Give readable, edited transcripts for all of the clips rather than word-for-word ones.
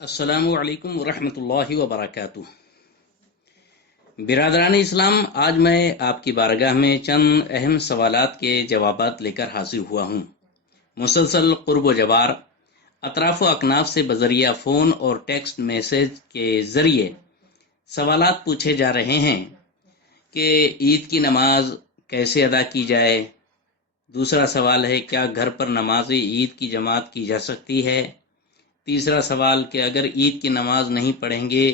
السلام علیکم ورحمۃ اللہ وبرکاتہ۔ برادران اسلام، آج میں آپ کی بارگاہ میں چند اہم سوالات کے جوابات لے کر حاضر ہوا ہوں۔ مسلسل قرب و جوار، اطراف و اکناف سے بذریعہ فون اور ٹیکسٹ میسج کے ذریعے سوالات پوچھے جا رہے ہیں کہ عید کی نماز کیسے ادا کی جائے۔ دوسرا سوال ہے، کیا گھر پر نماز عید کی جماعت کی جا سکتی ہے؟ تیسرا سوال کہ اگر عید کی نماز نہیں پڑھیں گے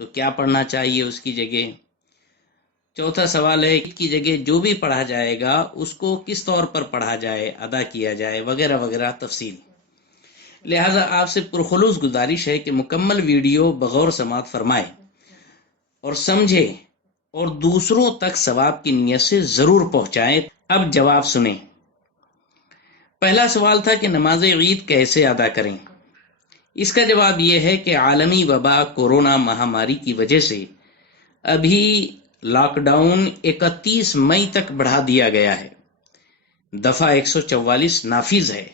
تو کیا پڑھنا چاہیے اس کی جگہ؟ چوتھا سوال ہے، عید کی جگہ جو بھی پڑھا جائے گا اس کو کس طور پر پڑھا جائے، ادا کیا جائے، وغیرہ وغیرہ تفصیل۔ لہٰذا آپ سے پرخلوص گزارش ہے کہ مکمل ویڈیو بغور سماعت فرمائیں اور سمجھیں اور دوسروں تک ثواب کی نیت سے ضرور پہنچائیں۔ اب جواب سنیں۔ پہلا سوال تھا کہ نماز عید کیسے ادا کریں۔ اس کا جواب یہ ہے کہ عالمی وبا کورونا مہاماری کی وجہ سے ابھی لاک ڈاؤن 31 مئی تک بڑھا دیا گیا ہے۔ دفعہ 144 نافذ ہے۔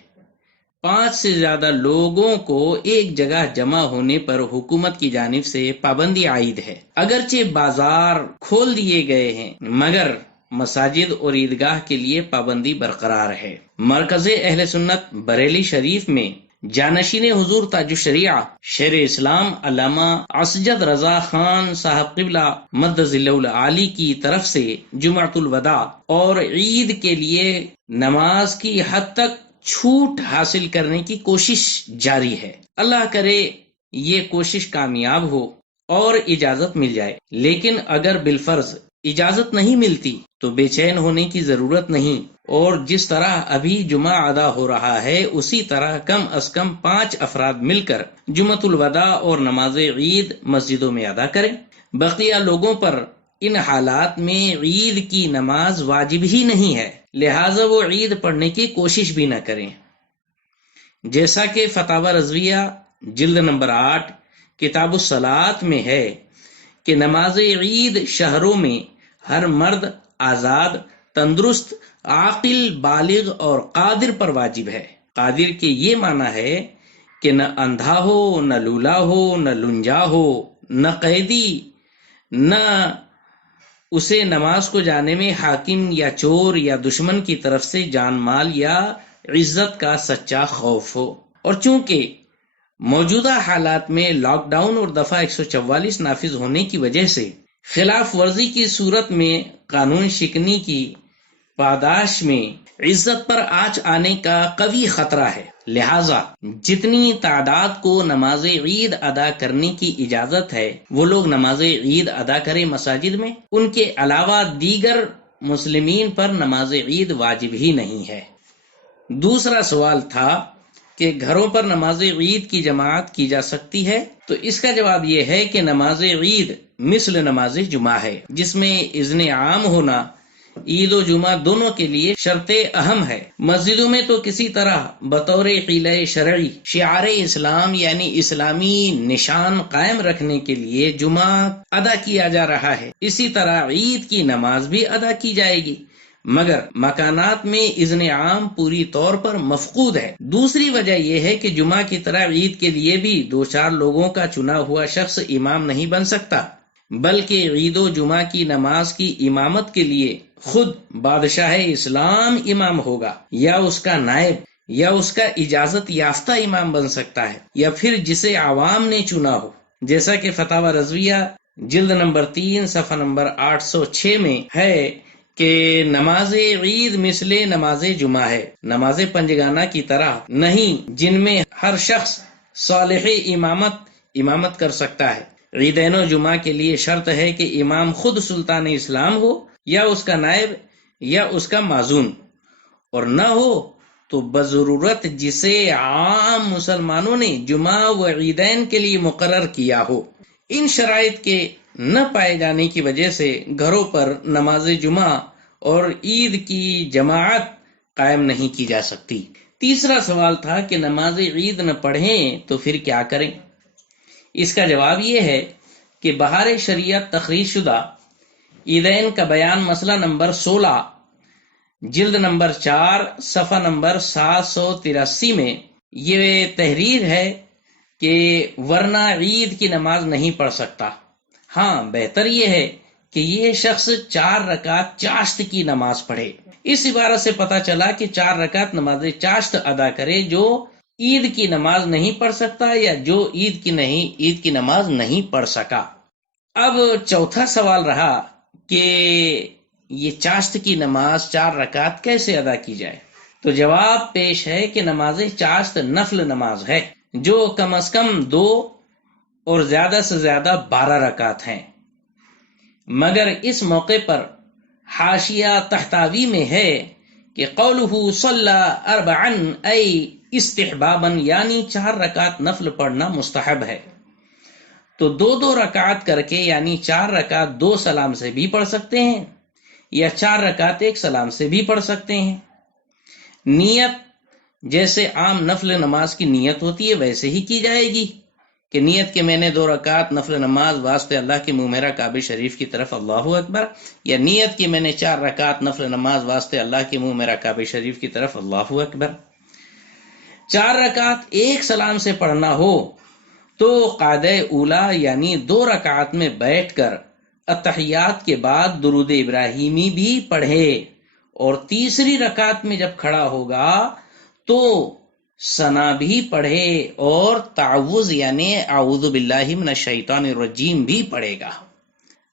5 سے زیادہ لوگوں کو ایک جگہ جمع ہونے پر حکومت کی جانب سے پابندی عائد ہے۔ اگرچہ بازار کھول دیے گئے ہیں مگر مساجد اور عیدگاہ کے لیے پابندی برقرار ہے۔ مرکز اہل سنت بریلی شریف میں جانشین حضور تاج الشریعہ شیر اسلام علامہ اسجد رضا خان صاحب قبلہ مد ظلہ العالی کی طرف سے جمعۃ الوداع اور عید کے لیے نماز کی حد تک چھوٹ حاصل کرنے کی کوشش جاری ہے۔ اللہ کرے یہ کوشش کامیاب ہو اور اجازت مل جائے، لیکن اگر بالفرض اجازت نہیں ملتی تو بے چین ہونے کی ضرورت نہیں، اور جس طرح ابھی جمعہ ادا ہو رہا ہے اسی طرح کم از کم 5 افراد مل کر جمعۃ الوداع اور نماز عید مسجدوں میں ادا کریں۔ بقیہ لوگوں پر ان حالات میں عید کی نماز واجب ہی نہیں ہے، لہٰذا وہ عید پڑھنے کی کوشش بھی نہ کریں۔ جیسا کہ فتاوی رضویہ جلد نمبر 8 کتاب الصلاۃ میں ہے کہ نماز عید شہروں میں ہر مرد آزاد، تندرست، عاقل، بالغ اور قادر پر واجب ہے۔ قادر کے یہ معنی ہے کہ نہ اندھا ہو، نہ لولا ہو، نہ لنجا ہو، نہ قیدی، نہ اسے نماز کو جانے میں حاکم یا چور یا دشمن کی طرف سے جان مال یا عزت کا سچا خوف ہو۔ اور چونکہ موجودہ حالات میں لاک ڈاؤن اور دفعہ 144 نافذ ہونے کی وجہ سے خلاف ورزی کی صورت میں قانون شکنی کی پاداش میں عزت پر آنچ آنے کا قوی خطرہ ہے، لہٰذا جتنی تعداد کو نماز عید ادا کرنے کی اجازت ہے وہ لوگ نماز عید ادا کریں مساجد میں۔ ان کے علاوہ دیگر مسلمین پر نماز عید واجب ہی نہیں ہے۔ دوسرا سوال تھا کہ گھروں پر نماز عید کی جماعت کی جا سکتی ہے، تو اس کا جواب یہ ہے کہ نماز عید مثل نماز جمعہ ہے، جس میں اذن عام ہونا عید و جمعہ دونوں کے لیے شرط اہم ہے۔ مسجدوں میں تو کسی طرح بطور حیلہ شرعی شعار اسلام یعنی اسلامی نشان قائم رکھنے کے لیے جمعہ ادا کیا جا رہا ہے، اسی طرح عید کی نماز بھی ادا کی جائے گی، مگر مکانات میں اذن عام پوری طور پر مفقود ہے۔ دوسری وجہ یہ ہے کہ جمعہ کی طرح عید کے لیے بھی 2-4 لوگوں کا چنا ہوا شخص امام نہیں بن سکتا، بلکہ عید و جمعہ کی نماز کی امامت کے لیے خود بادشاہ اسلام امام ہوگا، یا اس کا نائب، یا اس کا اجازت یافتہ امام بن سکتا ہے، یا پھر جسے عوام نے چنا ہو، جیسا کہ فتاوی رضویہ جلد نمبر 3 صفحہ نمبر 806 میں ہے کہ نماز عید مثل نماز جمعہ ہے، نماز پنجگانہ کی طرح نہیں، جن میں ہر شخص صالح امامت کر سکتا ہے۔ عیدین و جمعہ کے لیے شرط ہے کہ امام خود سلطان اسلام ہو، یا اس کا نائب، یا اس کا معزون، اور نہ ہو تو بضرورت جسے عام مسلمانوں نے جمعہ و عیدین کے لیے مقرر کیا ہو۔ ان شرائط کے نہ پائے جانے کی وجہ سے گھروں پر نماز جمعہ اور عید کی جماعت قائم نہیں کی جا سکتی۔ تیسرا سوال تھا کہ نماز عید نہ پڑھیں تو پھر کیا کریں؟ اس کا جواب یہ ہے کہ بہار شریعت تخریج شدہ عیدین کا بیان مسئلہ نمبر 16 جلد نمبر 4 صفحہ نمبر 783 میں یہ تحریر ہے کہ ورنہ عید کی نماز نہیں پڑھ سکتا۔ ہاں، بہتر یہ ہے کہ یہ شخص 4 رکعت چاشت کی نماز پڑھے۔ اس عبارت سے پتہ چلا کہ 4 رکعت نماز چاشت ادا کرے جو عید کی نماز نہیں پڑھ سکتا یا جو عید کی نماز نہیں پڑھ سکا۔ اب چوتھا سوال رہا کہ یہ چاشت کی نماز 4 رکعت کیسے ادا کی جائے؟ تو جواب پیش ہے کہ نماز چاشت نفل نماز ہے جو کم از کم 2 اور زیادہ سے زیادہ 12 رکعت ہیں، مگر اس موقع پر حاشیہ تحتاوی میں ہے کہ قولہ صلی اربعا ای استحبابا، یعنی 4 رکعت نفل پڑھنا مستحب ہے، تو 2 رکعت کر کے یعنی 4 رکعت 2 سلام سے بھی پڑھ سکتے ہیں یا 4 رکعت 1 سلام سے بھی پڑھ سکتے ہیں۔ نیت جیسے عام نفل نماز کی نیت ہوتی ہے ویسے ہی کی جائے گی کہ نیت کہ میں نے 2 رکعت نفل نماز واسطے اللہ کے منہ میرا کعبہ شریف کی طرف اللہ اکبر، یا نیت کہ میں نے 4 رکعت نفل نماز واسطے اللہ کے منہ میرا کعبہ شریف کی طرف اللہ اکبر۔ 4 رکعت 1 سلام سے پڑھنا ہو تو قاعدہ اولا یعنی 2 رکعت میں بیٹھ کر اتحیات کے بعد درود ابراہیمی بھی پڑھے، اور تیسری رکعت میں جب کھڑا ہوگا تو ثنا بھی پڑھے اور تعوذ یعنی اعوذ باللہ من الشیطان الرجیم بھی پڑھے گا۔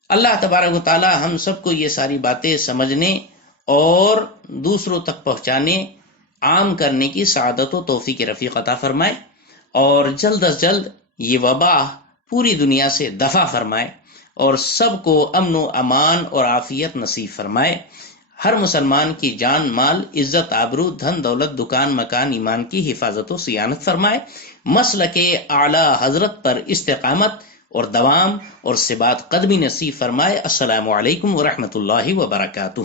اللہ تبارک و تعالی ہم سب کو یہ ساری باتیں سمجھنے اور دوسروں تک پہنچانے، عام کرنے کی سعادت و توفیق رفیق عطا فرمائے، اور جلد از جلد یہ وبا پوری دنیا سے دفع فرمائے اور سب کو امن و امان اور عافیت نصیب فرمائے۔ ہر مسلمان کی جان، مال، عزت، آبرو، دھن، دولت، دکان، مکان، ایمان کی حفاظت و صیانت فرمائے۔ مسلک اعلی حضرت پر استقامت اور دوام اور ثبات قدمی نصیب فرمائے۔ السلام علیکم ورحمۃ اللہ وبرکاتہ۔